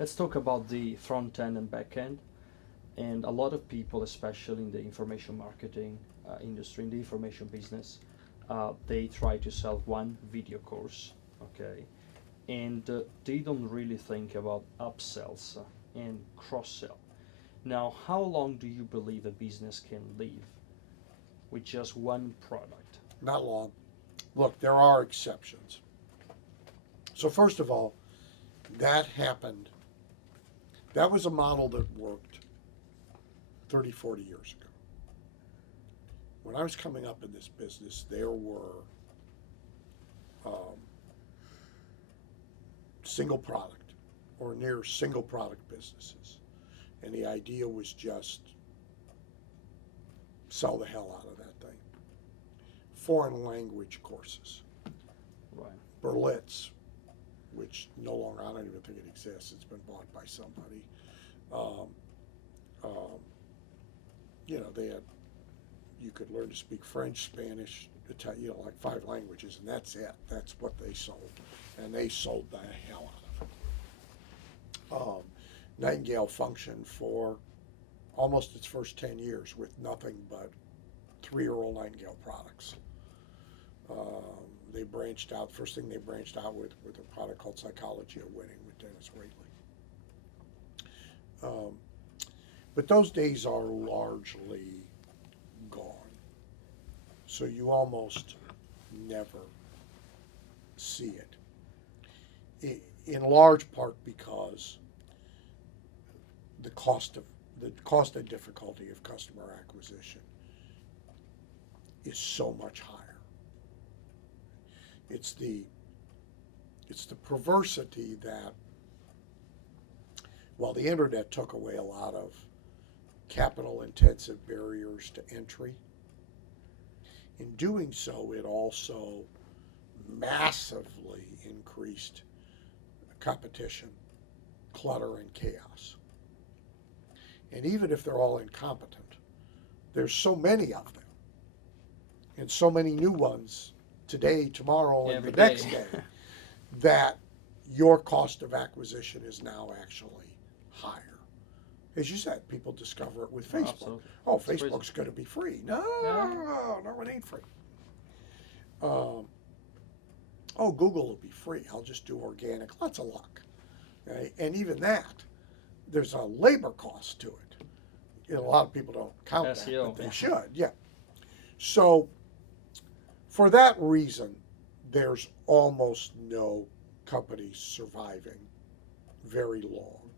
Let's talk about the front end and back end. And a lot of people, especially in the information marketing industry, in the information business, they try to sell one video course, okay? And they don't really think about upsells and cross sell. Now, how long do you believe a business can live with just one product? Not long. Look, there are exceptions. So, first of all, that happened. That was a model that worked 30, 40 years ago. When I was coming up in this business, there were um, single product or near single product businesses. And the idea was just sell the hell out of that thing. Foreign language courses. Right. Berlitz, which no longer, I don't even think it exists. It's been bought by somebody. Um, um, they had, you could learn to speak French, Spanish, Italian, like 5 languages, and that's it. That's what they sold. And they sold the hell out of it. Nightingale functioned for almost its first 10 years with nothing but 3-year-old Nightingale products. They branched out. First thing they branched out with a product called Psychology of Winning with Dennis Waitley. But those days are largely gone. So you almost never see it. In large part because the cost and difficulty of customer acquisition is so much higher. It's the perversity that while the internet took away a lot of capital intensive barriers to entry, in doing so it also massively increased competition, clutter, and chaos. And even if they're all incompetent, there's so many of them and so many new ones today, tomorrow, and Every the day. next day that your cost of acquisition is now actually higher. As you said, people discover it with Facebook. Absolutely. Oh, It's crazy. Facebook's going to be free. No, it ain't free. Oh, Google will be free. I'll just do organic. Lots of luck. Okay? And even that, there's a labor cost to it. A lot of people don't count that, SEO, but they yeah. should. Yeah. So, for that reason, there's almost no companies surviving very long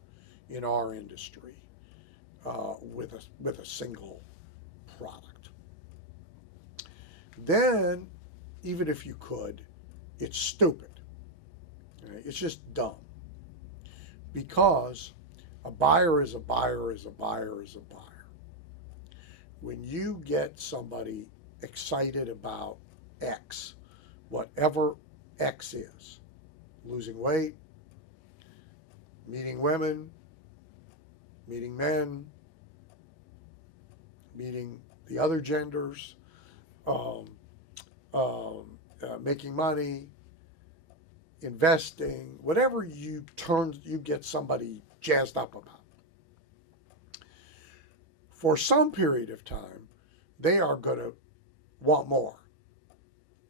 in our industry with a single product. Then, even if you could, it's stupid. Okay? It's just dumb. Because a buyer is a buyer is a buyer is a buyer. When you get somebody excited about X, whatever X is, losing weight, meeting women, meeting men, meeting the other genders, making money, investing, whatever you get somebody jazzed up about. For some period of time, they are going to want more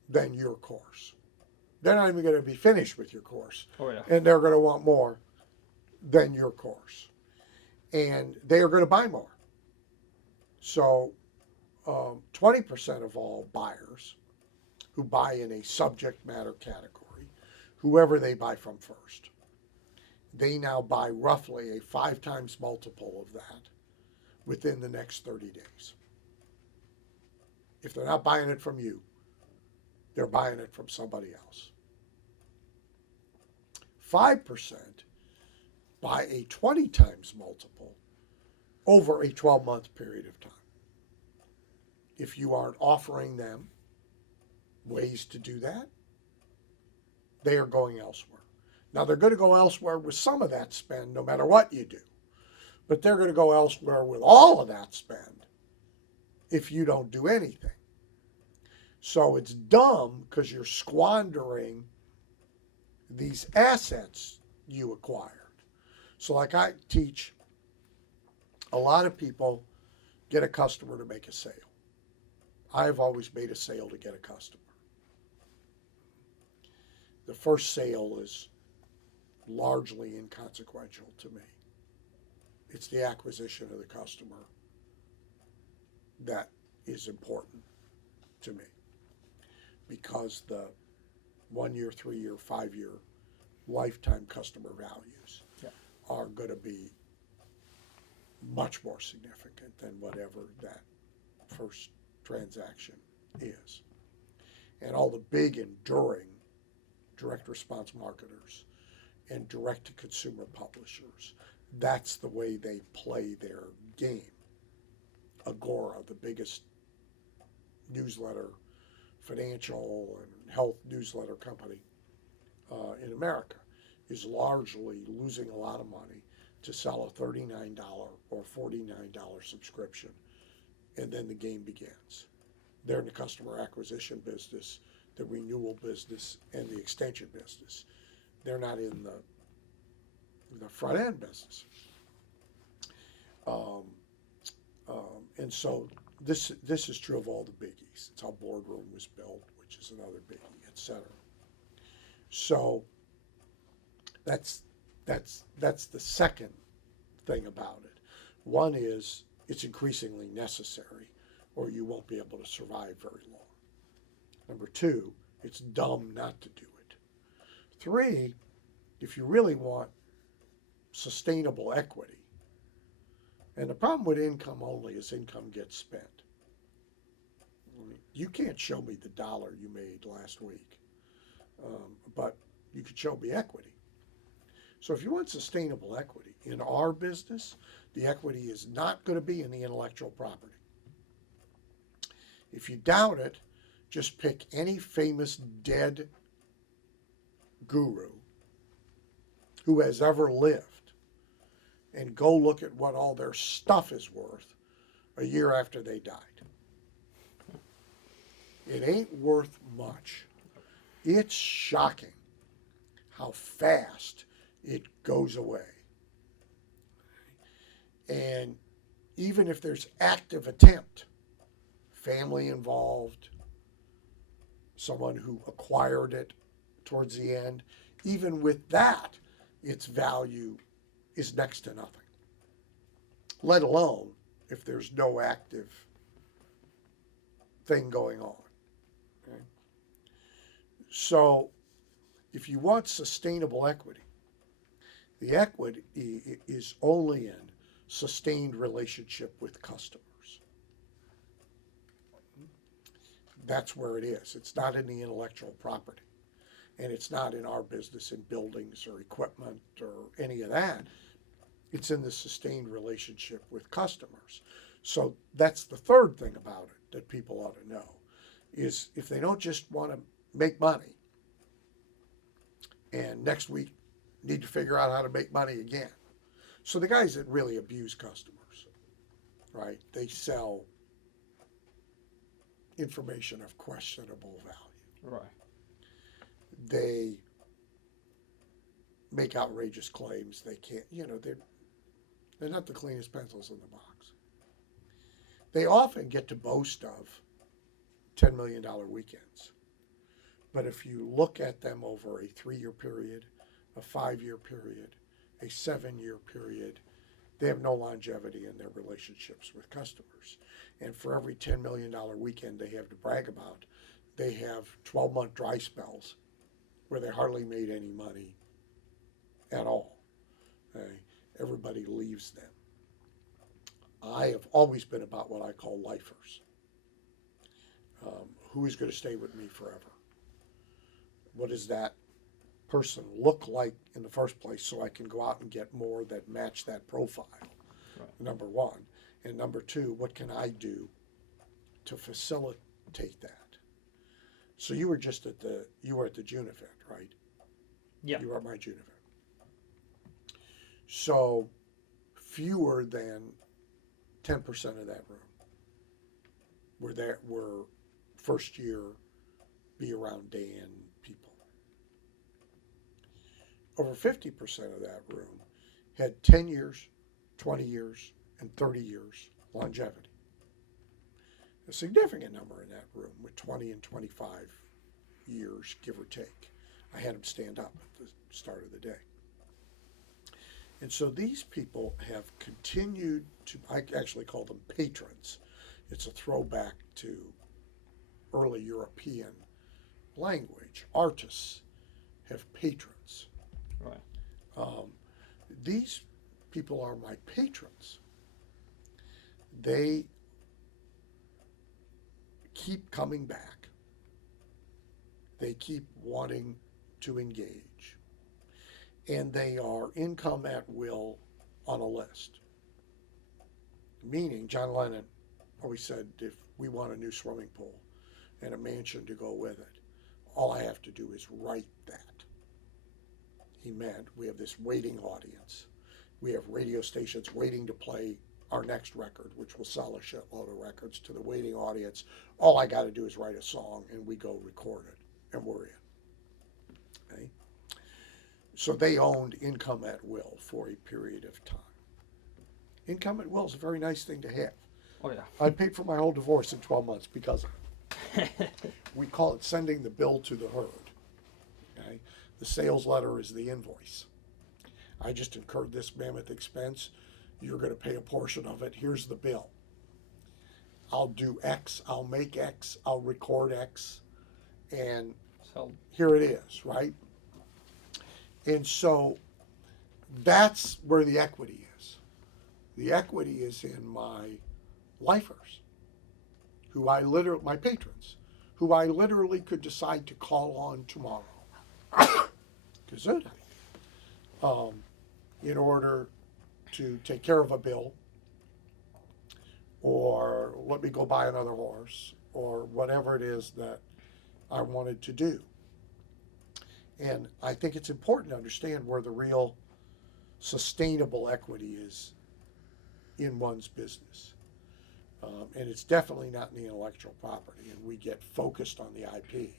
than your course. They're not even going to be finished with your course. Oh, yeah. And they're going to want more than your course. And they are going to buy more. So 20% of all buyers who buy in a subject matter category, whoever they buy from first, they now buy roughly a 5 times multiple of that within the next 30 days. If they're not buying it from you, they're buying it from somebody else. 5% buy a 20 times multiple over a 12-month period of time. If you aren't offering them ways to do that, they are going elsewhere. Now, they're going to go elsewhere with some of that spend no matter what you do. But they're going to go elsewhere with all of that spend if you don't do anything. So it's dumb because you're squandering these assets you acquired. So, like I teach, a lot of people get a customer to make a sale. I've always made a sale to get a customer. The first sale is largely inconsequential to me. It's the acquisition of the customer that is important to me, because the 1 year, 3 year, 5 year lifetime customer values Yeah. are going to be much more significant than whatever that first transaction is. And all the big enduring direct response marketers and direct to consumer publishers, that's the way they play their game. Agora, the biggest newsletter, financial and health newsletter company in America, is largely losing a lot of money to sell a $39 or $49 subscription, and then the game begins. They're in the customer acquisition business, the renewal business, and the extension business. They're not in the front end business. And so this is true of all the biggies. It's how Boardroom was built, which is another biggie, etc. So that's the second thing about it. One is it's increasingly necessary, or you won't be able to survive very long. Number two, it's dumb not to do it. Three, if you really want sustainable equity, and the problem with income only is income gets spent. You can't show me the dollar you made last week, but you could show me equity. So if you want sustainable equity, in our business, the equity is not going to be in the intellectual property. If you doubt it, just pick any famous dead guru who has ever lived and go look at what all their stuff is worth a year after they died. It ain't worth much. It's shocking how fast it goes away. And even if there's active attempt, family involved, someone who acquired it towards the end, even with that, its value is next to nothing, let alone if there's no active thing going on. Okay? So if you want sustainable equity, the equity is only in sustained relationship with customers. That's where it is. It's not in the intellectual property. And it's not in our business in buildings or equipment or any of that. It's in the sustained relationship with customers. So that's the third thing about it that people ought to know, is if they don't just want to make money and next week need to figure out how to make money again. So the guys that really abuse customers, right, they sell information of questionable value. Right. They make outrageous claims. They can't, they're not the cleanest pencils in the box. They often get to boast of $10 million weekends. But if you look at them over a 3-year period, a 5-year period, a 7-year period, they have no longevity in their relationships with customers. And for every $10 million weekend they have to brag about, they have 12-month dry spells where they hardly made any money at all. Okay? Everybody leaves them. I have always been about what I call lifers. Who is going to stay with me forever? What does that person look like in the first place so I can go out and get more that match that profile? Right. Number one. And number two, what can I do to facilitate that? So you were just at the June event, right? Yeah. You were at my June event. So fewer than 10% of that room were first year, be around day in people. Over 50% of that room had 10 years, 20 years, and 30 years longevity. A significant number in that room with 20 and 25 years, give or take. I had them stand up at the start of the day. And so these people have continued to, I actually call them patrons. It's a throwback to early European language. Artists have patrons. Right. These people are my patrons. They keep coming back. They keep wanting to engage. And they are income at will on a list. Meaning, John Lennon always said, if we want a new swimming pool and a mansion to go with it, all I have to do is write that. He meant we have this waiting audience. We have radio stations waiting to play our next record, which will sell a shitload of records to the waiting audience. All I got to do is write a song and we go record it, and we're in. Okay? So they owned income at will for a period of time. Income at will is a very nice thing to have. Oh yeah. I paid for my whole divorce in 12 months because of it. We call it sending the bill to the herd. Okay? The sales letter is the invoice. I just incurred this mammoth expense. You're going to pay a portion of it. Here's the bill. I'll do X. I'll make X. I'll record X. And So here it is, right? And so that's where the equity is. The equity is in my lifers, my patrons, who I literally could decide to call on tomorrow. Gesundheit. In order to take care of a bill, or let me go buy another horse, or whatever it is that I wanted to do. And I think it's important to understand where the real sustainable equity is in one's business. And it's definitely not in the intellectual property, and we get focused on the IP.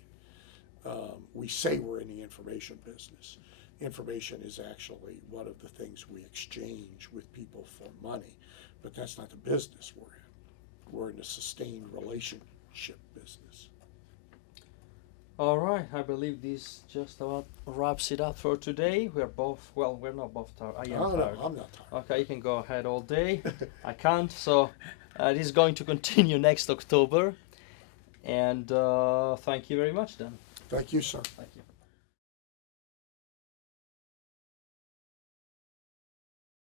We say we're in the information business. Information is actually one of the things we exchange with people for money, but that's not the business we're in. We're in the sustained relationship business. all right, I believe this just about wraps it up for today. We're not both tired. I am Oh, tired. no, I'm not tired. Okay, you can go ahead all day. I can't, so this is going to continue next October. And thank you very much, Dan. Thank you, sir. Thank you.